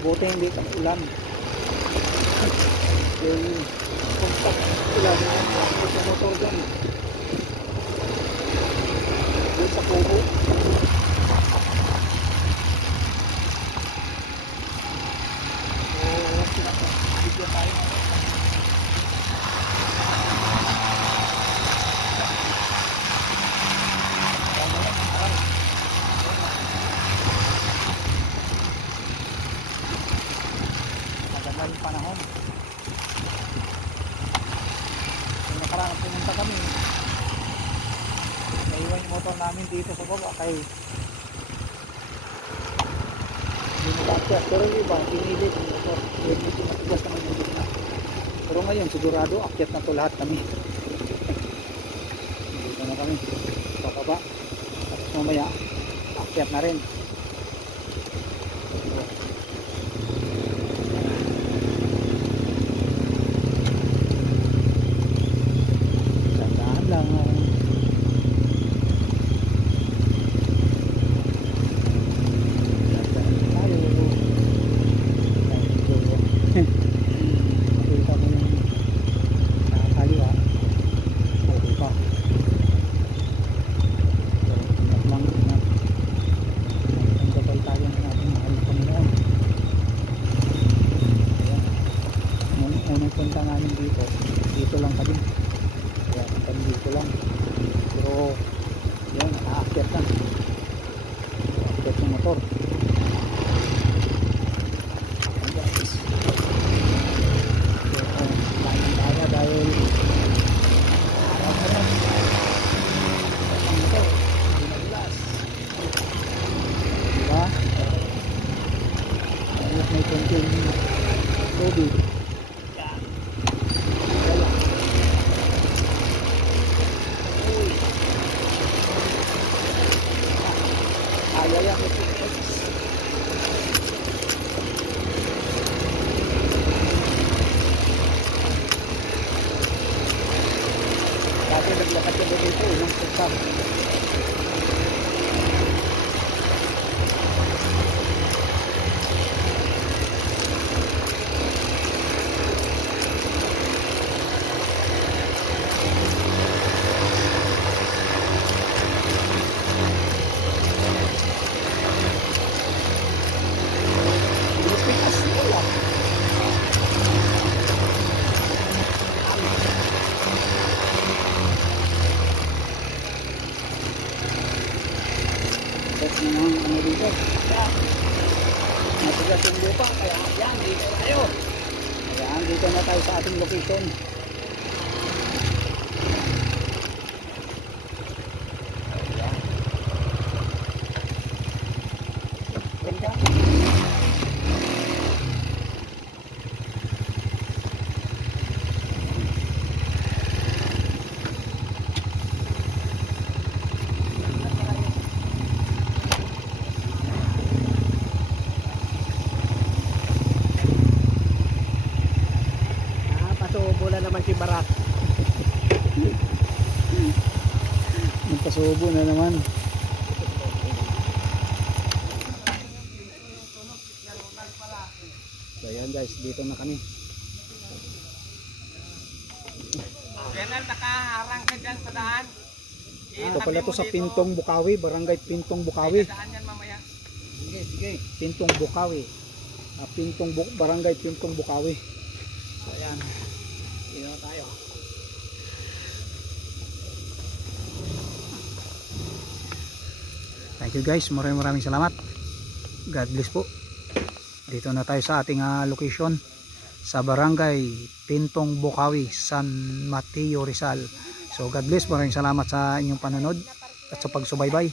Mabuti hindi ka ulan. Yung contact ulan sa motor dyan. Doon sa kubo. So, sinakabigyan tayo. Maganda yung panahon. Kung nakaraan pumunta kami, naiwan yung motor namin dito sa baba kay hindi mo bakit. Pero yung iba, pinilit yung motor. Medyo matigas naman yung gitna. Pero ngayon sigurado akyat na to lahat kami. Dito na kami bababa, tapos mamaya akyat na rin. Sandaan lang. Unang punta namin dito lang kami, kaya kami dito lang, pero yan, nakaakyat na, nakaakyat yung motor. Ayan guys, lain tayo dahil araw na lang ang motor, hindi naglas, diba? Kahit may konting tubig, ayaw mo ito. Dati naglakad ko dito, unang stop. Naman ano dito, kaya matigas yung lupa, kaya yan, dito tayo. Ayan, dito na tayo sa ating location. Pasubo na naman si Barak. Nagpasubo na naman. So ayan guys, dito na kami. Ganun, nakaharang ka dyan sa daan. Ito pala to sa Pintong Bukawi, Barangay Pintong Bukawi. Daan yan mamaya. Sige. Pintong Bukawi. Barangay Pintong Bukawi. So ayan. Dito tayo. Thank you guys, maraming salamat. God bless po. Dito na tayo sa ating location sa Barangay Pintong Bukawi, San Mateo, Rizal. So God bless, maraming salamat sa inyong panonood at sa pagsubaybay.